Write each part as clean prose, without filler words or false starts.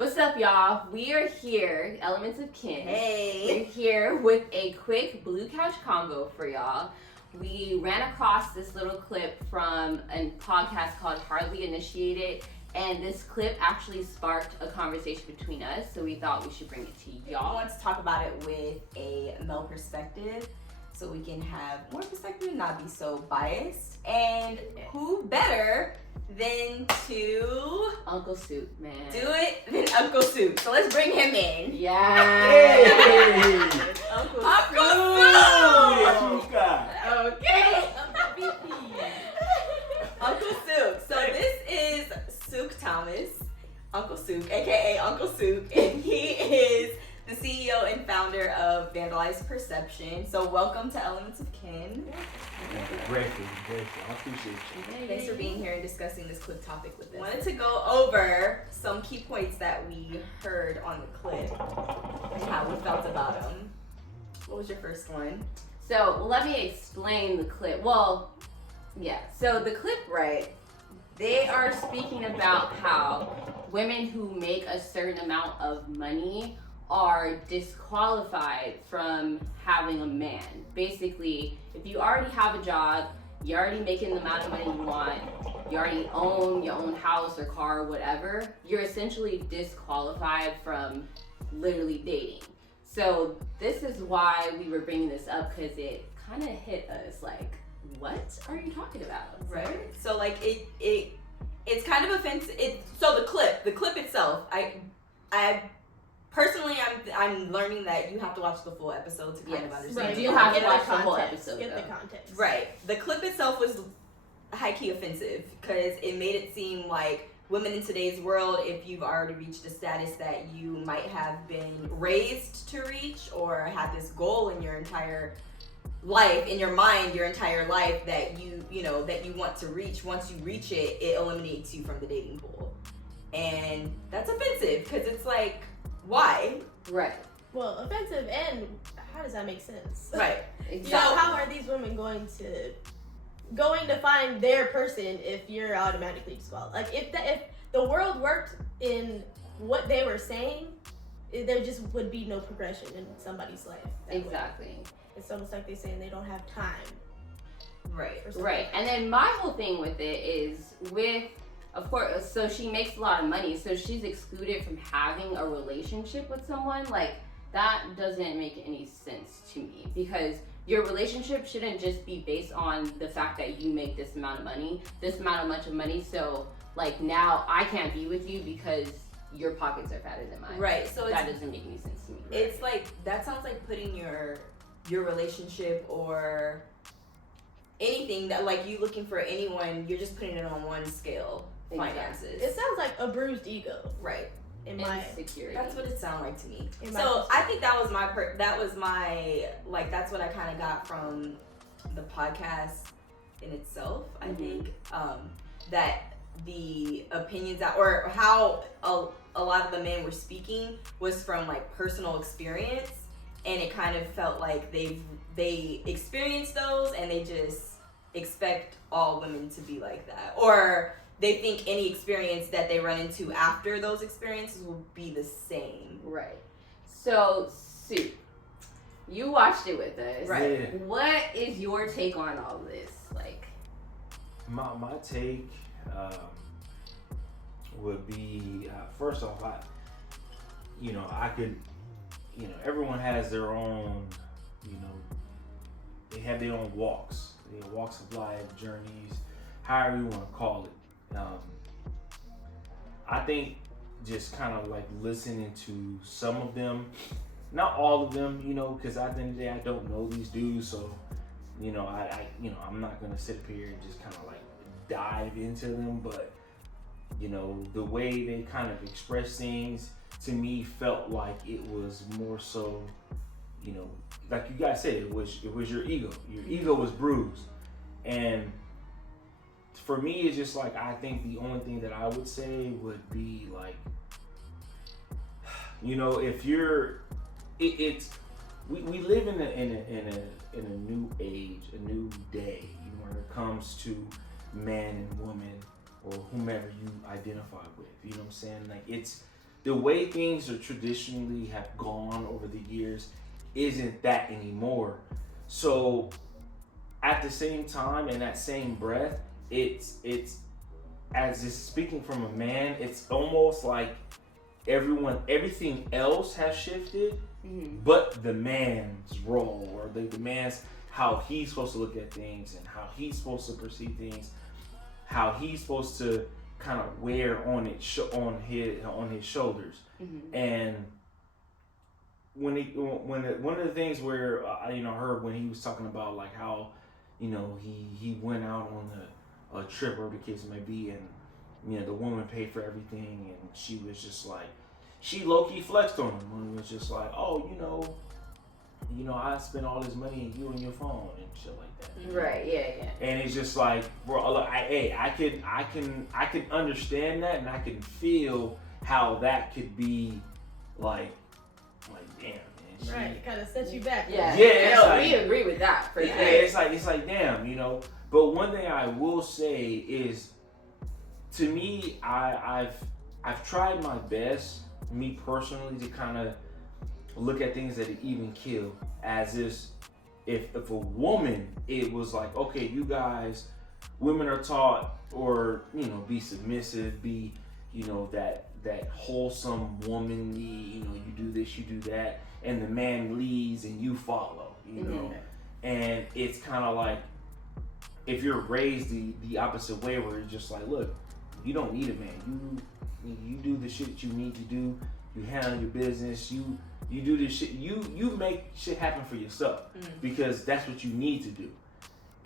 What's up, y'all? We are here, Elements of Kinn. Hey. We're here with a quick Blue Couch Convo for y'all. We ran across this little clip from a podcast called Hardly Initiated, and this clip actually sparked a conversation between us, so we thought we should bring it to y'all. We want to talk about it with a male perspective, so we can have more perspective, not be so biased. And who better than to Uncle Suke, man. do it than Uncle Suke. So let's bring him in. Yeah. Uncle Suke. Okay. Uncle Suke. So this is Suke Thomas, Uncle Suke, aka Uncle Suke, and he is the CEO and founder of Vandalized Perception. So welcome to Elements of Kinn. Grateful. I appreciate you. Thanks for being here and discussing this quick topic with us. Wanted to go over some key points that we heard on the clip and how we felt about them. What was your first one? So let me explain the clip. Well, yeah. So the clip, right? They are speaking about how women who make a certain amount of money are disqualified from having a man. Basically, if you already have a job, you're already making the amount of money you want, you already own your own house or car or whatever, you're essentially disqualified from literally dating. So this is why we were bringing this up, because it kind of hit us like, what are you talking about? Right. So like it's kind of offensive. So the clip itself, I personally, I'm learning that you have to watch the full episode to kind of understand. Right. You have to watch the whole episode. Get the context. Right. The clip itself was high-key offensive because it made it seem like women in today's world, if you've already reached a status that you might have been raised to reach or had this goal in your entire life, in your mind, your entire life that you want to reach, once you reach it, it eliminates you from the dating pool. And that's offensive because it's like, why? Right. Well, offensive, and how does that make sense? Right. Exactly. So how are these women going to find their person if you're automatically disqualified? Like if the world worked in what they were saying, there just would be no progression in somebody's life. Exactly. It's almost like they're saying they don't have time. Right. Right. And then my whole thing with it is of course, so she makes a lot of money, so she's excluded from having a relationship with someone. Like, that doesn't make any sense to me, because your relationship shouldn't just be based on the fact that you make this amount of money, so like now I can't be with you because your pockets are fatter than mine. Right. So that doesn't make any sense to me. It's like, that sounds like putting your relationship or anything that, like, you looking for anyone, you're just putting it on one scale. Finances. It sounds like a bruised ego. Right. In my insecurity. That's what it sounded like to me. So I think that was my that's what I kind of got from the podcast in itself. I think that the opinions or how a lot of the men were speaking was from like personal experience, and it kind of felt like they experienced those and they just expect all women to be like that, or they think any experience that they run into after those experiences will be the same. Right. So, Sue, you watched it with us. Right. Yeah. What is your take on all this? Like, My take would be, first off, everyone has their own, they have their own walks of life, journeys, however you want to call it. I think just kind of like listening to some of them, not all of them, because at the end of the day, I don't know these dudes, so I'm not gonna sit up here and just kind of like dive into them, but the way they kind of express things to me felt like it was more so, like you guys said, it was your ego was bruised, and for me, it's just like, I think the only thing that I would say would be like, if you're, we live in a new age, a new day, when it comes to man and woman or whomever you identify with. You know what I'm saying? Like, it's the way things are traditionally have gone over the years isn't that anymore. So at the same time, in that same breath, it's as it's speaking from a man, it's almost like everything else has shifted, but the man's role, or the man's, how he's supposed to look at things and how he's supposed to perceive things, how he's supposed to kind of wear on his shoulders. And one of the things where I heard when he was talking about like how he went out on a trip, or the case may be, and the woman paid for everything, and she was just like, she low-key flexed on him and was just like, oh, I spent all this money on you and your phone and shit like that. Right, yeah. And it's just like, bro, I can understand that, and I can feel how that could be like damn, man. Right, it kind of sets you back. Yeah, like, we agree with that for sure. Yeah, it's like damn, But one thing I will say is, to me, I've tried my best, me personally, to kind of look at things that even kill, as if a woman, it was like, okay, you guys, women are taught, or be submissive, be that wholesome womanly, you do this, you do that, and the man leads and you follow, and it's kind of like, if you're raised the opposite way, where it's just like, look, you don't need a man, you do the shit you need to do, you handle your business, you do this shit, you make shit happen for yourself, because that's what you need to do.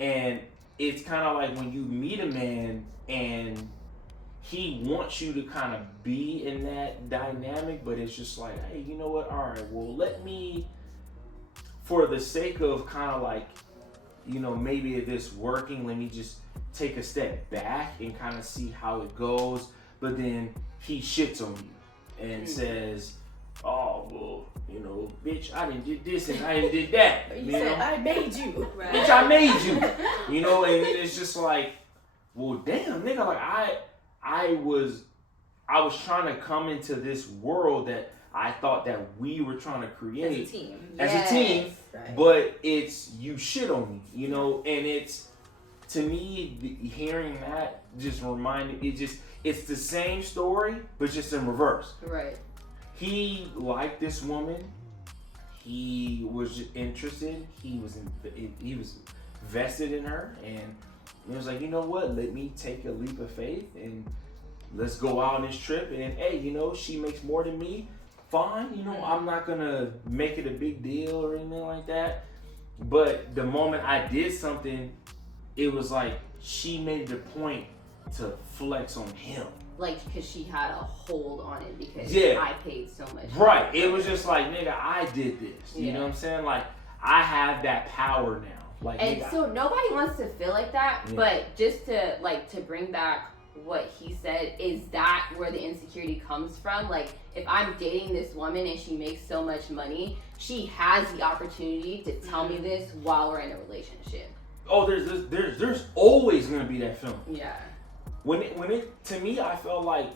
And it's kind of like when you meet a man and he wants you to kind of be in that dynamic, but it's just like, hey, you know what, all right, well, let me, for the sake of kind of like, maybe if it's working, let me just take a step back and kind of see how it goes. But then he shits on you and says, oh, well, bitch, I didn't did this and I didn't did that. You said, I made you. Right. Bitch, I made you. And then it's just like, well, damn, nigga, like I was trying to come into this world that I thought that we were trying to create as a team, right. But it's, you shit on me, and it's, to me, hearing that just reminded, it's the same story, but just in reverse. Right. He liked this woman. He was interested. He was vested in her, and he was like, you know what? Let me take a leap of faith and let's go out on this trip. And hey, she makes more than me. Fine, I'm not gonna make it a big deal or anything like that. But the moment I did something, it was like she made the point to flex on him. Like, because she had a hold on it because I paid so much. Right. It was just like, nigga, I did this. You know what I'm saying? Like, I have that power now. Like, and nigga, so nobody wants to feel like that, but just to bring back what he said, is that where the insecurity comes from? Like, if I'm dating this woman and she makes so much money, she has the opportunity to tell me this while we're in a relationship. Oh, there's always gonna be that feeling. Yeah. When it to me, I felt like,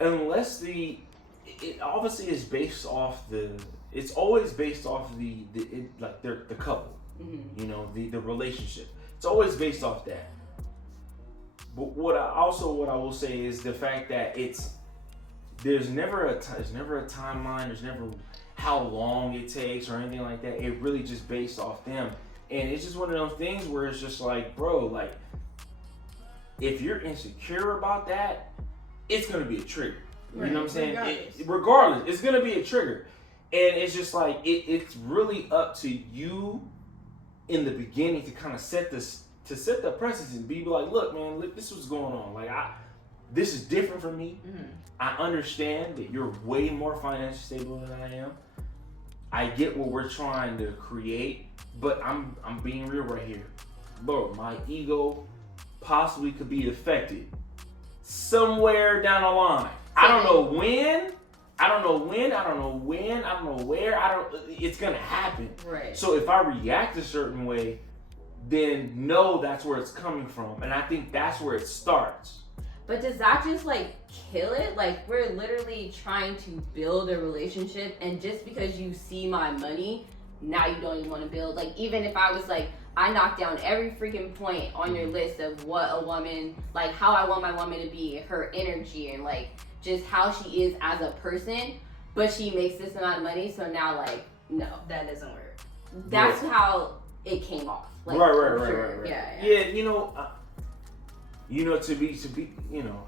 unless it obviously is based off it's always based off the couple, the relationship. It's always based off that. But what I will say is the fact that there's never a timeline. There's never how long it takes or anything like that. It really just based off them, and it's just one of those things where it's just like, bro, like, if you're insecure about that, it's gonna be a trigger. You know what I'm saying? Regardless, it's gonna be a trigger, and it's just like it's really up to you in the beginning to kind of set the precedent and be like, look, man, this is what's going on. Like, this is different for me. I understand that you're way more financially stable than I am. I get what we're trying to create, but I'm being real right here, bro. My ego possibly could be affected somewhere down the line. I don't know when. I don't know where. It's gonna happen. Right. So if I react a certain way, then know that's where it's coming from, and I think that's where it starts. But does that just like kill it? Like we're literally trying to build a relationship, and just because you see my money, now you don't even want to build. Like even if I was like, I knocked down every freaking point on your list of what a woman, like how I want my woman to be, her energy, and like just how she is as a person, but she makes this amount of money, so now like, no. That doesn't work. That's how it came off. Like, Right. Yeah. To be,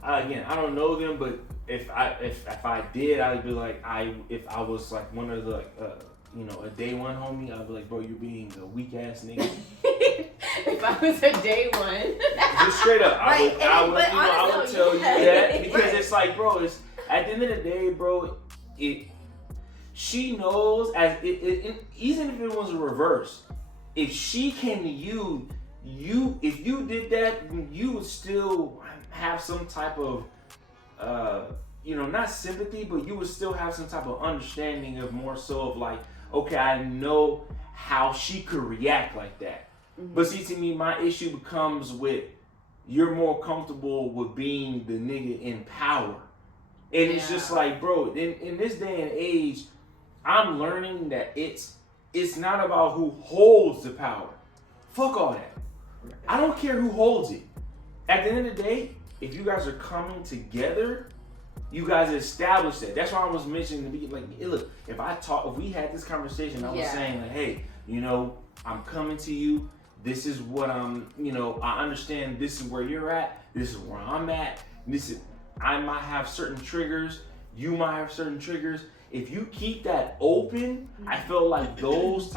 again, I don't know them, but if I did, I'd be like, if I was like one of the, a day one homie, I'd be like, bro, you're being a weak ass nigga. If I was a day one, just straight up, Right, I would tell you that, because right. it's like, bro, it's at the end of the day, bro, she knows even if it was a reverse, if she came to you, if you did that, you would still have some type of, not sympathy, but you would still have some type of understanding of more so of like, okay, I know how she could react like that. Mm-hmm. But see, to me, my issue becomes with, you're more comfortable with being the nigga in power. And it's just like, bro, in this day and age, I'm learning that it's not about who holds the power. Fuck all that. I don't care who holds it. At the end of the day, if you guys are coming together, you guys establish that. That's why I was mentioning to be like, hey, look, if we had this conversation, I was saying like, hey, I'm coming to you. This is what I understand. This is where you're at. This is where I'm at. I might have certain triggers. You might have certain triggers. If you keep that open, I feel like these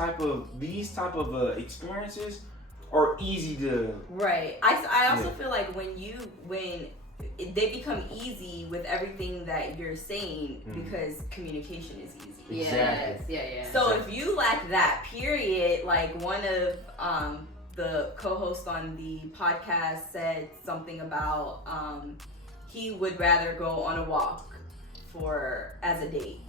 type of experiences are easy to. Right. I also feel like when they become easy with everything that you're saying, because communication is easy. Exactly. Yeah. So if you lack that, period, like one of the co-hosts on the podcast said something about he would rather go on a walk as a date.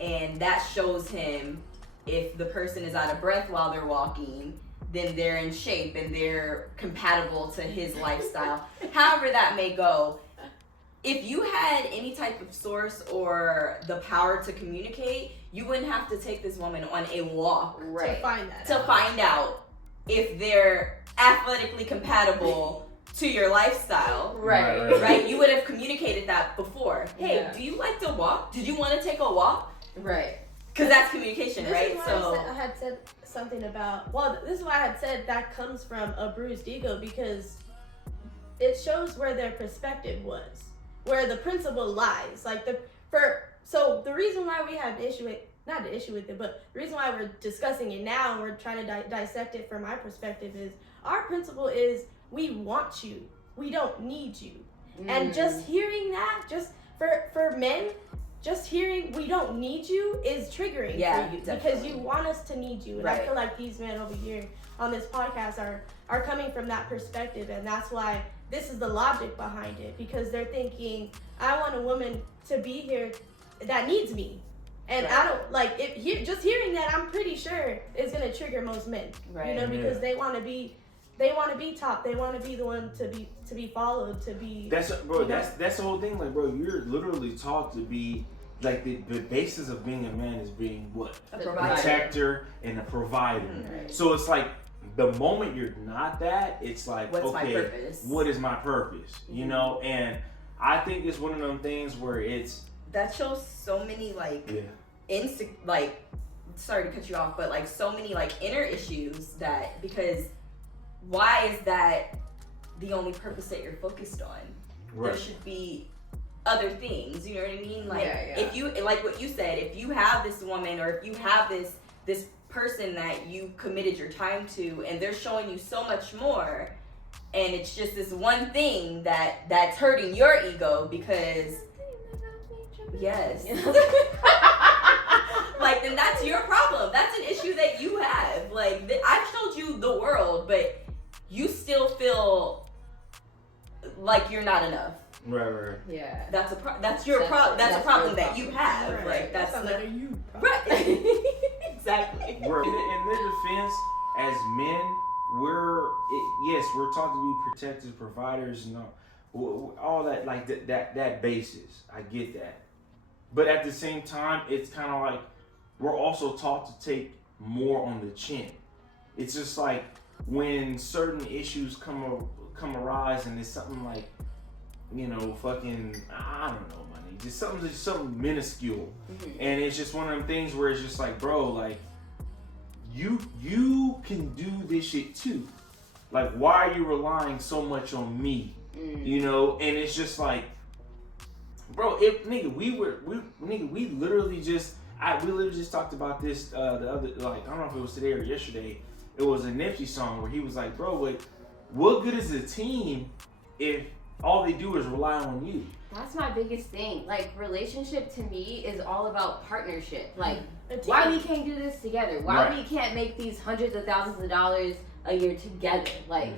And that shows him if the person is out of breath while they're walking, then they're in shape and they're compatible to his lifestyle. However that may go. If you had any type of source or the power to communicate, you wouldn't have to take this woman on a walk to find out if they're athletically compatible to your lifestyle. Right? You would have communicated that before. Hey, do you like to walk? Did you want to take a walk? Right. Because that's communication, this right? Is why I had said something about, this is why I had said that comes from a bruised ego, because it shows where their perspective was, where the principle lies. So the reason why we have not an issue with it, but the reason why we're discussing it now and we're trying to dissect it from my perspective is, our principle is, we want you, we don't need you. And just hearing that, just for men, just hearing we don't need you is triggering for you, because you want us to need you. And I feel like these men over here on this podcast are coming from that perspective, and that's why this is the logic behind it, because they're thinking, I want a woman to be here that needs me. And I don't just hearing that, I'm pretty sure is gonna trigger most men. Because they want to be top. They want to be the one to be followed, to be. That's the whole thing. Like, bro, you're literally taught to be like the basis of being a man is being what? A provider. Protector and a provider. Right. So it's like the moment you're not that, it's like, what's okay, my purpose? What is my purpose? And I think it's one of them things where that shows so many sorry to cut you off, but so many inner issues that, because why is that the only purpose that you're focused on? Right. There should be other things, you know what I mean? If you, like what you said, if you have this woman or if you have this person that you committed your time to and they're showing you so much more, and it's just this one thing that's hurting your ego because then that's your problem. That's an issue that you have. I've showed you the world, but you still feel like you're not enough. Right. Yeah. That's a problem that you have. Right. That's not a you problem. Right. Exactly. In their defense, as men, we're taught to be protectors, providers, all that, like that basis. I get that. But at the same time, it's kind of like we're also taught to take more on the chin. It's just like when certain issues come arise and it's something like, fucking, I don't know, money, just something minuscule. And it's just one of them things where it's just like, bro, like, you can do this shit too. Like, why are you relying so much on me? And it's just like, bro, we literally just talked about this the other, like, I don't know if it was today or yesterday. It was a Nipsey song where he was like, bro, like, what good is a team if all they do is rely on you? That's my biggest thing. Like, relationship to me is all about partnership. Like, why we can't do this together? Why we can't make these hundreds of thousands of dollars a year together? Like,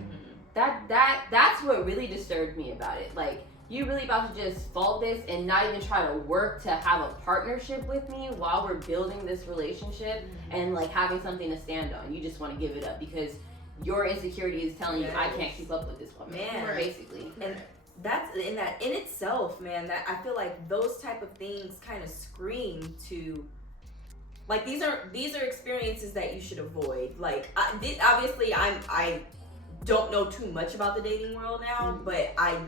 that's what really disturbed me about it. Like, you really about to just fault this and not even try to work to have a partnership with me while we're building this relationship and like having something to stand on. You just want to give it up because your insecurity is telling you I can't keep up with this woman. Man, basically. And that's in itself, man, that I feel like those type of things kind of scream to, like, these are experiences that you should avoid. Like, obviously I don't know too much about the dating world now, but I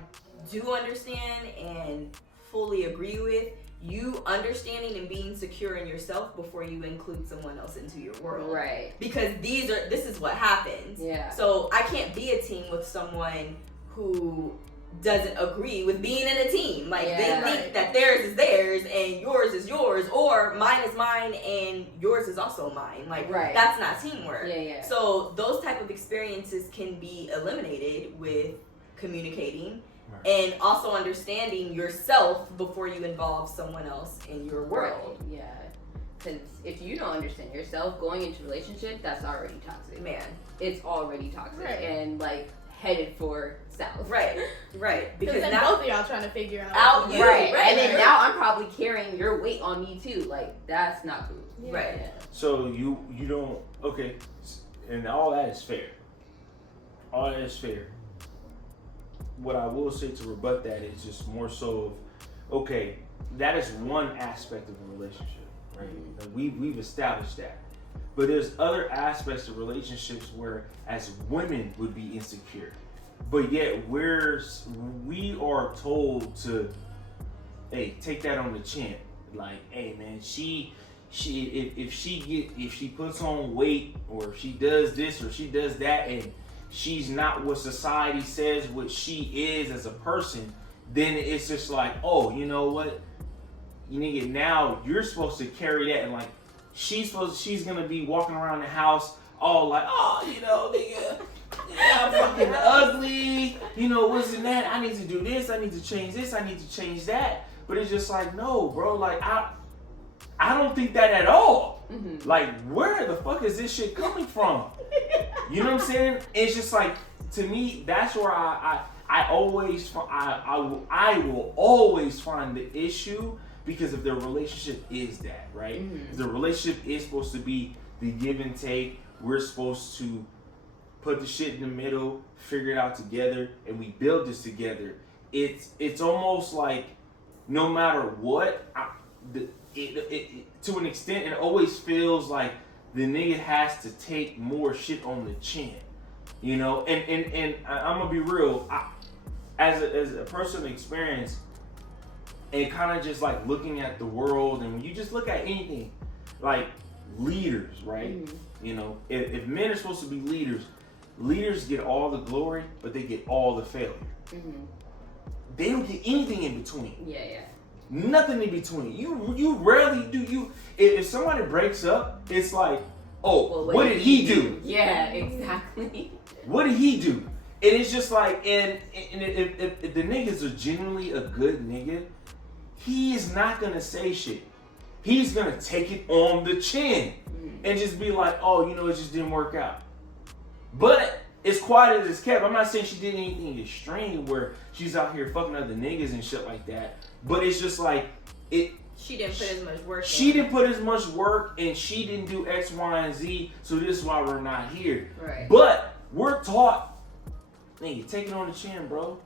do understand and fully agree with you understanding and being secure in yourself before you include someone else into your world. Right. Because this is what happens. Yeah. So I can't be a team with someone who doesn't agree with being in a team. Like, they think that theirs is theirs and yours is yours, or mine is mine and yours is also mine. Like, that's not teamwork. Yeah. So those type of experiences can be eliminated with communicating and also understanding yourself before you involve someone else in your world. Right. Yeah. Because if you don't understand yourself going into a relationship, that's already toxic. Man. It's already toxic and like headed for south. Right. Because then now both of y'all trying to figure out you. Right. And then now I'm probably carrying your weight on me too. Like, that's not cool. Yeah. Right. Yeah. So you don't, okay, and all that is fair. All that is fair. What I will say to rebut that is just more so of, okay, that is one aspect of a relationship, right? And we've established that. But there's other aspects of relationships where as women would be insecure. But yet we are told to, hey, take that on the chin. Like, hey man, if she puts on weight, or if she does this or she does that, and she's not what society says what she is as a person, then it's just like, oh, you know what? You nigga, now you're supposed to carry that, and like she's gonna be walking around the house all like, oh, nigga, yeah, I'm fucking ugly, what's in that? I need to do this, I need to change this, I need to change that. But it's just like, no, bro, like I don't think that at all. Like, where the fuck is this shit coming from? You know what I'm saying? It's just like, to me, that's where I will always find the issue, because if their relationship is that, right? If the relationship is supposed to be the give and take, we're supposed to put the shit in the middle, figure it out together, and we build this together. It's almost like no matter what, to an extent, it always feels like the nigga has to take more shit on the chin, and I'm gonna be real. As a personal experience, and kind of just like looking at the world, and when you just look at anything, like leaders, right? If men are supposed to be leaders get all the glory, but they get all the failure. They don't get anything in between. Yeah. Nothing in between. You rarely do. If somebody breaks up, it's like, oh, well, what did he do? Yeah, exactly. What did he do? And it's just like, and if the niggas are genuinely a good nigga, he is not gonna say shit. He's gonna take it on the chin and just be like, oh, it just didn't work out. But it's quiet as it's kept. I'm not saying she did anything extreme where she's out here fucking other niggas and shit like that. But it's just like, she didn't put as much work in. She didn't put as much work, and she didn't do X, Y, and Z, so this is why we're not here. Right. But we're taught, nigga, take it on the chin, bro.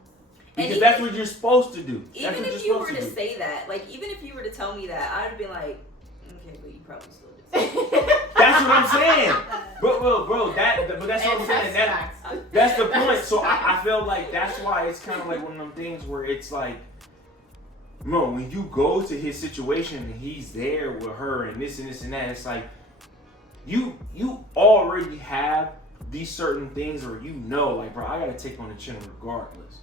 Because that's what you're supposed to do. Even if you were to say that, like, even if you were to tell me that, I'd have been like, okay, but you probably still do. That's what I'm saying. Bro, but that's what I'm saying. That's the point. So I feel like that's why it's kind of like one of them things where it's like, no, when you go to his situation and he's there with her and this and that, it's like you already have these certain things where you know, like, bro, I gotta take on the chin regardless.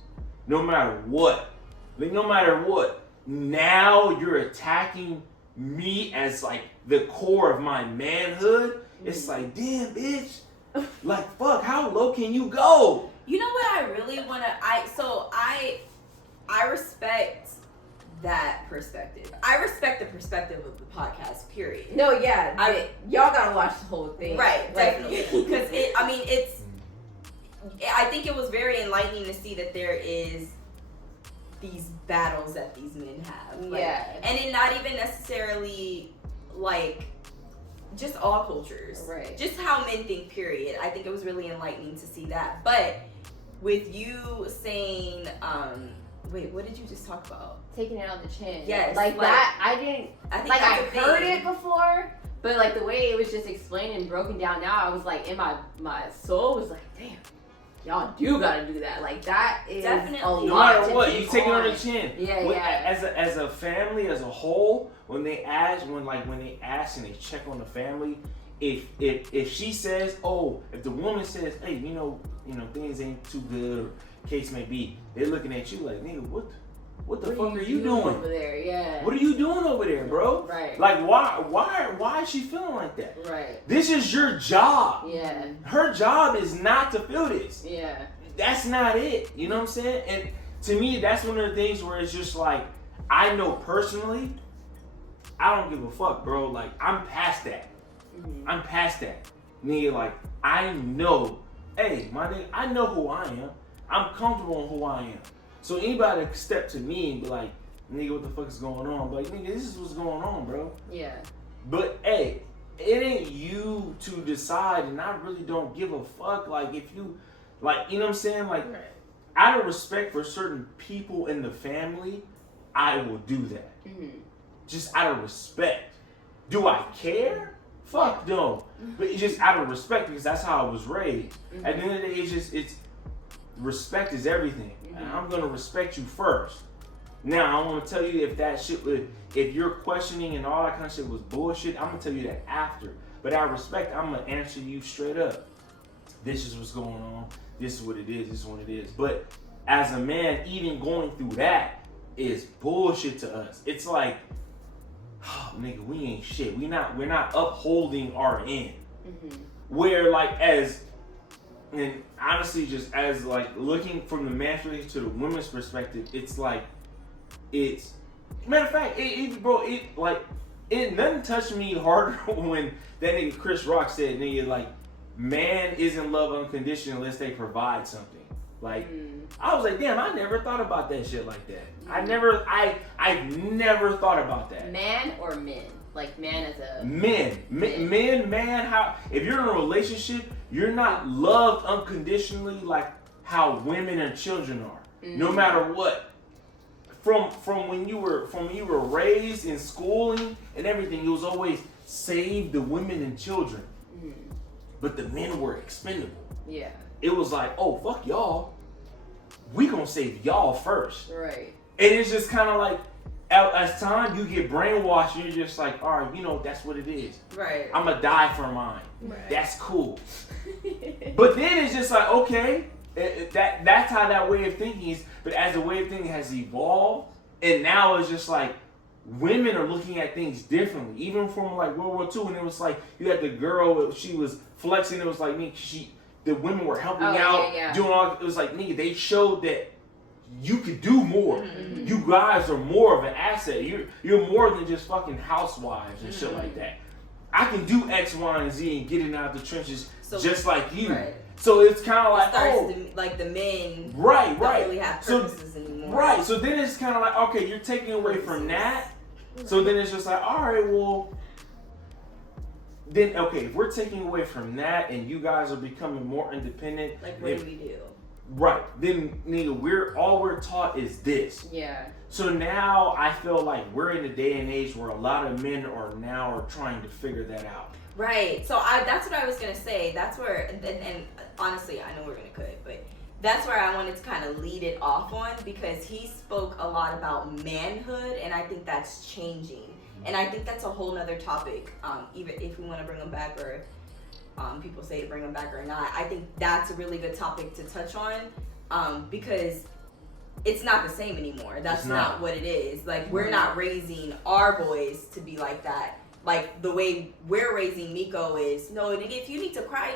No matter what. Like, no matter what. Now you're attacking me as like the core of my manhood. It's like, damn, bitch. Like, fuck, how low can you go? You know what I really wanna I respect that perspective. I respect the perspective of the podcast, period. No, yeah. Y'all gotta watch the whole thing. Right, definitely. Because I think it was very enlightening to see that there is these battles that these men have. Like, yeah. And it not even necessarily like just all cultures. Right. Just how men think, period. I think it was really enlightening to see that. But with you saying, wait, what did you just talk about? Taking it on the chin. Yes. Like that, I think I heard thing. it before, but like the way it was just explained and broken down now, I was like, in my soul was like, damn, y'all do gotta do that. Like that is Definitely. a lot. No matter to what, take you take it on the on. chin. Yeah. As a family, as a whole, when they ask and they check on the family, if she says, if the woman says, hey, you know, things ain't too good, or case may be, they're looking at you like, nigga, what the fuck are you doing over there? Yeah. What are you doing over there, bro? Right. Like, why is she feeling like that? Right. This is your job. Yeah. Her job is not to feel this. Yeah. That's not it. You know what I'm saying? And to me, that's one of the things where it's just like, I know personally, I don't give a fuck, bro. Like, I'm past that. Mm-hmm. I'm past that. Nigga, like, I know, hey, my nigga, I know who I am. I'm comfortable in who I am. So anybody can step to me and be like, nigga, what the fuck is going on? But like, nigga, this is what's going on, bro. Yeah. But hey, it ain't you to decide, and I really don't give a fuck. Like, if you, like, you know what I'm saying? Like, Right. out of respect for certain people in the family, I will do that. Mm-hmm. Just out of respect. Do I care? Fuck no. But it's just out of respect because that's how I was raised. Mm-hmm. At the end of the day, it's respect is everything. Mm-hmm. And I'm gonna respect you first. Now I want to tell you if that shit would, if you're questioning and all that kind of shit was bullshit, I'm gonna tell you that after. But out of respect, I'm gonna answer you straight up. This is what's going on. This is what it is. This is what it is. But as a man, even going through that is bullshit to us. It's like, oh, nigga, we ain't shit. We're not upholding our end. Mm-hmm. Where like and honestly, just as like looking from the man's perspective to the women's perspective, it's like, it's matter of fact, it nothing touched me harder when that nigga Chris Rock said, nigga, like, man is in love unconditionally unless they provide something. Like, I was like, damn, I never thought about that shit like that. I've never thought about that. Man or men? Like man as a men, how if you're in a relationship, you're not loved unconditionally like how women and children are. Mm-hmm. No matter what. From when you were raised in schooling and everything, it was always save the women and children. Mm-hmm. But the men were expendable. Yeah. It was like, oh, fuck y'all. We gonna save y'all first. Right. And it's just kind of like, as time you get brainwashed, and you're just like, all right, you know, that's what it is. Right. I'm gonna die for mine. Right. That's cool. But then it's just like, okay, that's how that way of thinking is. But as the way of thinking has evolved, and now it's just like, women are looking at things differently. Even from like World War II, and it was like, you had the girl, she was flexing, it was like, the women were helping out, doing all, it was like, nigga, they showed that you could do more. Mm-hmm. You guys are more of an asset. You're more than just fucking housewives and shit like that. I can do X, Y, and Z and get it out of the trenches just like you. Right. So it's kind of like, like the men don't really have purposes anymore. Right. So then it's kind of like, okay, you're taking away from that. So then it's just like, all right, well, then, okay, if we're taking away from that and you guys are becoming more independent. Like, what do we do? Right. Then, nigga, we're taught is this. Yeah. So now I feel like we're in a day and age where a lot of men are trying to figure that out. Right. So that's what I was gonna say. That's where, and honestly, I know we're gonna cut, but that's where I wanted to kind of lead it off on, because he spoke a lot about manhood, and I think that's changing. And I think that's a whole nother topic. Even if we want to bring them back, or people say to bring them back or not, I think that's a really good topic to touch on, because it's not the same anymore. That's not what it is. Like, we're not raising our boys to be like that. Like, the way we're raising Miko is, no, nigga, if you need to cry,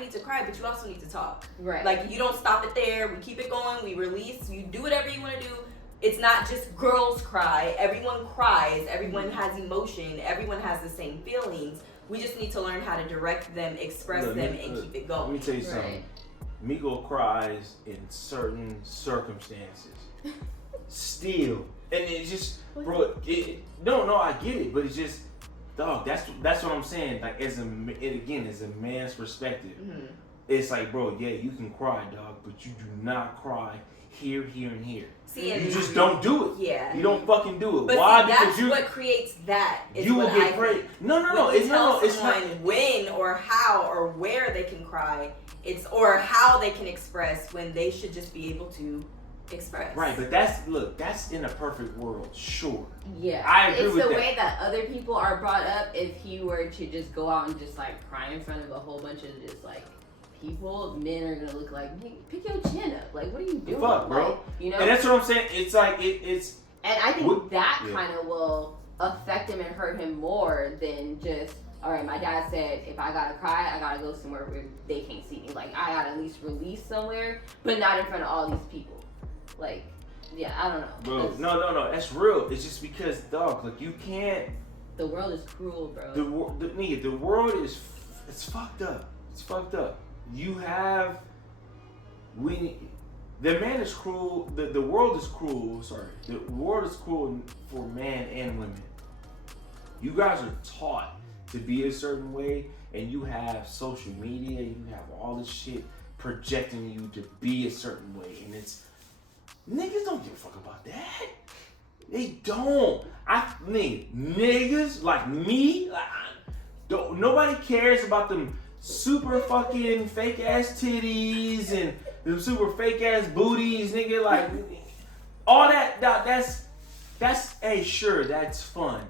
but you also need to talk. Right. Like, you don't stop it there. We keep it going. We release. You do whatever you want to do. It's not just girls cry. Everyone cries. Everyone has emotion. Everyone has the same feelings. We just need to learn how to direct them, express them, and keep it going. Let me tell you something. Miko cries in certain circumstances. Still. And it's just, bro, no, I get it, but it's just, dog, that's what I'm saying. Like, as a man's perspective, it's like, bro, yeah, you can cry, dog, but you do not cry here, and here. See, you just don't do it. Yeah. You don't fucking do it. But why? see, Because that's what creates that. Is you will what get I praised. think. No. It's not It's when or how or where they can cry. It's or how they can express, when they should just be able to express. Right, but that's in a perfect world, sure. Yeah, I agree it's with the that. way that other people are brought up. If he were to just go out and just like cry in front of a whole bunch of just like people, men are gonna look like, hey, pick your chin up. Like, what are you doing? Fuck, bro. Like, you know. And that's what I'm saying. It's like it's. And I think that kind of will affect him and hurt him more than just, all right, my dad said if I gotta cry, I gotta go somewhere where they can't see me. Like, I gotta at least release somewhere, but not in front of all these people. Like, yeah, I don't know. Bro, no, that's real. It's just because, dog, like, you can't. The world is cruel, bro. The world is, it's fucked up. It's fucked up. The man is cruel. The world is cruel. Sorry, the world is cruel for man and women. You guys are taught to be a certain way, and you have social media. You have all this shit projecting you to be a certain way, and it's. Niggas don't give a fuck about that. They don't. Niggas like me, nobody cares about them super fucking fake ass titties and them super fake ass booties, nigga. Like, all that's hey, sure, that's fun.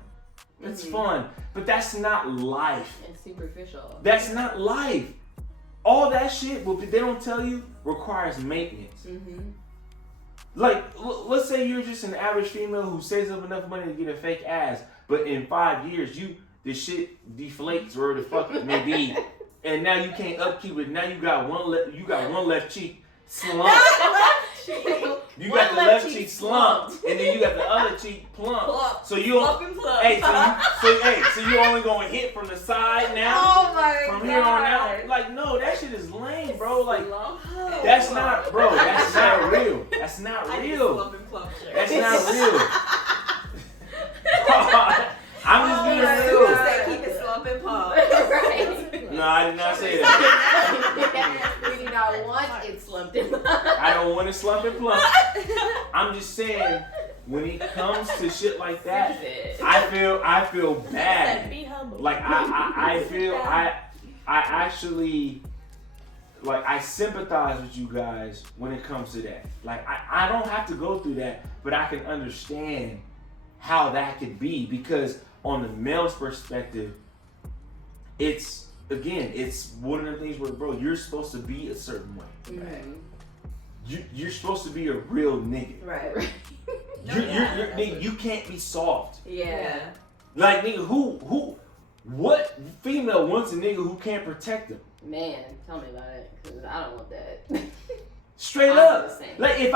That's fun, but that's not life. It's superficial. That's not life. All that shit, what they don't tell you, requires maintenance. Like, let's say you're just an average female who saves up enough money to get a fake ass, but in 5 years, the shit deflates where the fuck it may be, and now you can't upkeep it. Now you got one left cheek slumped. You got the left cheek slumped, and then you got the other cheek plump. So you so you only gonna hit from the side now. Oh my god. From here on out, like, no, that shit is lame, bro. Like, that's not, bro. That's not real. That's not real. That's not real. I'm just being real. You said keep it slump and pump. Right. No, I did not say that. We do not want it slumped in. I don't want to slump and plump. I'm just saying, when it comes to shit like that, I feel bad. Be humble. Like, I feel I actually, like, I sympathize with you guys when it comes to that. Like, I don't have to go through that, but I can understand how that could be, because on the male's perspective, it's one of the things where, bro, you're supposed to be a certain way. Right. You're supposed to be a real nigga. Right. You can't be soft. Yeah. Like, nigga, what female wants a nigga who can't protect them? Man, tell me about it, because I don't want that. Straight I'm up. the same. Like, if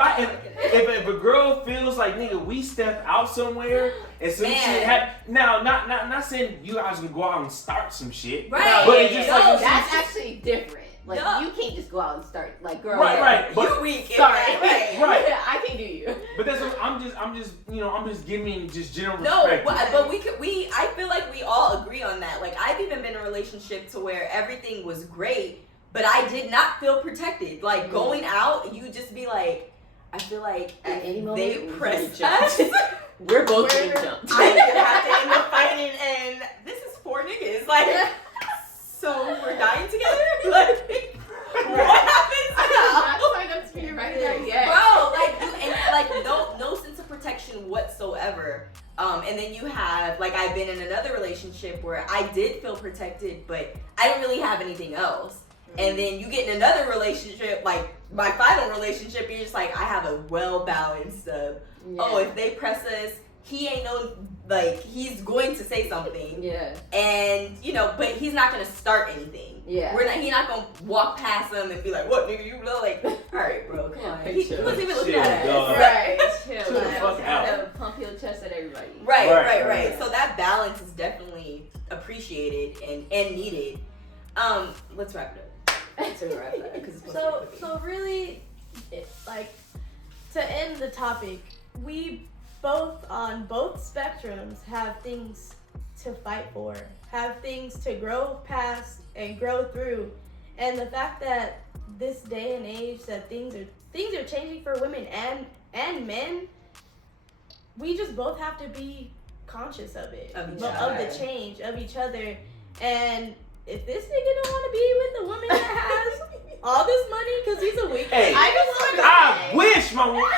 a girl feels like, nigga, we step out somewhere and some shit happen. Now, not saying you guys can go out and start some shit. Right. But it's just No, like, that's actually different. Like, No. you can't just go out and start, like, girl. Right. But You weak. Sorry. Right. Right. I can't do you. But that's what I'm just giving just general No, perspective. but I feel like we all agree on that. Like, I've even been in a relationship to where everything was great, but I did not feel protected. Like going out, you just be like, I feel like At any moment, they we press can us. We're both getting jumped. I'm gonna have to end up fighting, and this is 4 niggas. Like, so we're dying together? Like, what happens now? That's like up to you right there. Yeah. Bro, like no sense of protection whatsoever. And then you have, like, I've been in another relationship where I did feel protected, but I didn't really have anything else. And then you get in another relationship, like my final relationship, you're just like, I have a well-balanced oh, if they press us, he ain't no, like, he's going to say something. Yeah. And, you know, but he's not going to start anything. Yeah. He's not going to walk past them and be like, what, nigga, you look like, all right, bro, come on. He wasn't even looking at us. Right. Chill. Chill the fuck out. Pump your chest at everybody. Right. So that balance is definitely appreciated and needed. Let's wrap it up. So really, like, to end the topic, we both on both spectrums have things to fight for, have things to grow past and grow through, and the fact that this day and age that things are changing for women and men, we just both have to be conscious of it, of the change of each other. And if this nigga don't want to be with a woman that has all this money because he's a weak, Hey, I wish my what?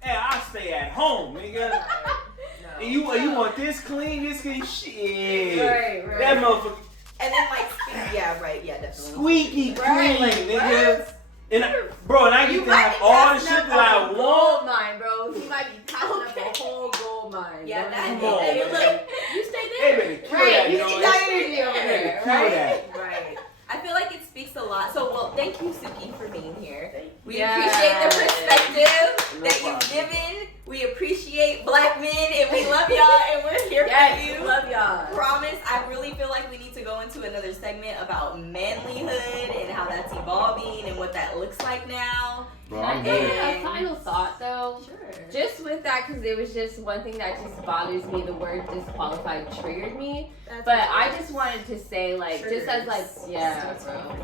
Hey, I stay at home, nigga. No. And you want this clean, shit. Right. That motherfucker. And then, like, definitely. Squeaky clean, Right, nigga. And I get to have all the shit that I Gold want. mine, bro. He might be passing up a whole gold mine. Yeah, bro. that Come on, nigga. man. you stay Hey, there. baby, kill Right, that, you you know. see that energy over there, Kill right? that. Right. I feel like it speaks a lot. So, well, thank you, Suke, for being here. We Yes. appreciate the perspective No that problem. you've given. We appreciate black men, and we love y'all, and we're here for you. Love y'all. Promise, I really feel like we need to go into another segment about manlyhood and how that's evolving and what that looks like now. Bro, Can I I'm give good. good. a final thought though? Sure. Just with that, because it was just one thing that just bothers me. The word disqualified triggered me. But I just wanted to say, like, just as like, yeah, bro.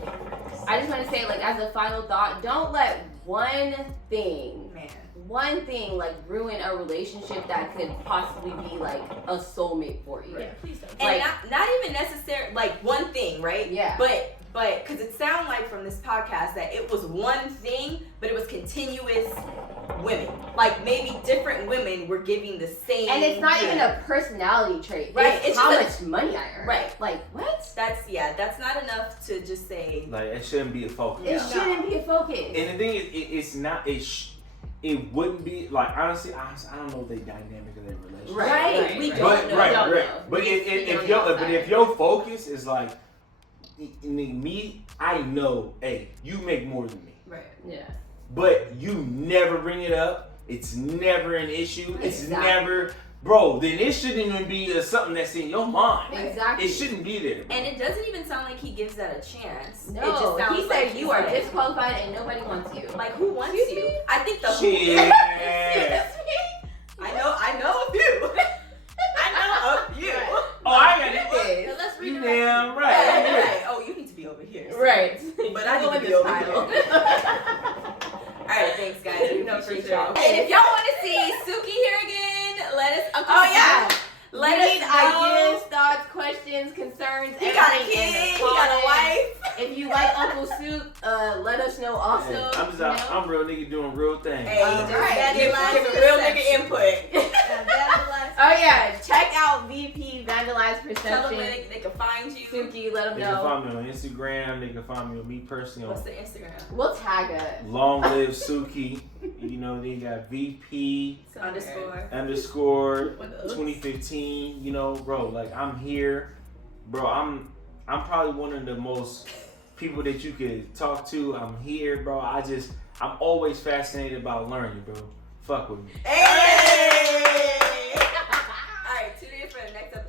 I just want to say, like, as a final thought, don't let one thing like ruin a relationship that could possibly be like a soulmate for you. Yeah, please don't. And Like- not even necessarily like one thing, right? Yeah. But because it sounded like from this podcast that it was one thing, but it was continuous women. Like maybe different women were giving the same. And it's not thing. even a personality trait. Right, It's it's how just much money I earn. Right. Like, what? That's not enough to just say. Like, it shouldn't be a focus. It shouldn't be a focus. And the thing is, it's not. It wouldn't be like honestly. I don't know the dynamic of their relationship. Right. We don't But know. right. know. But We see on if the your outside. focus is like me, I know, hey, you make more than me. Right. Yeah. But you never bring it up. It's never an issue. It's Exactly. never, bro. Then it shouldn't even be something that's in your mind. Exactly. It shouldn't be there. Bro. And it doesn't even sound like he gives that a chance. No, it just sounds he said like you are like, disqualified and nobody wants you. Like who wants Excuse you? me? I think the Shit. I know a few. I know a few. Right. Oh, I got it. So let's read You the rest. damn Right, right. right. Oh, you need to be over here. Right. But I Go need to in be the over title. here. Alright, thanks guys. We No, for appreciate sure. y'all. And if y'all want to see Suke here again, let us. Oh, yeah. Let We us need know. ideas, thoughts, questions, concerns. He got a everything in the kid. He got a comments. wife. If you like Uncle Suke, let us know also. Hey, I'm just you out. know? I'm real nigga doing real things. Hey, Alright. give a real nigga input. Vandalized. Oh yeah, check out VP Vandalized Tell them Perception. where they can find you. Suke, let them They can know. find me on Instagram. They can find me on me personally What's on the Instagram? We'll tag us. Long Live Suke. You know, they got VP Underscore. What else? 2015. You know, bro, like I'm here, bro. I'm probably one of the most people that you could talk to. I'm here, bro. I'm always fascinated about learning, bro. Fuck with me. Hey! Alright, tune in for the next episode.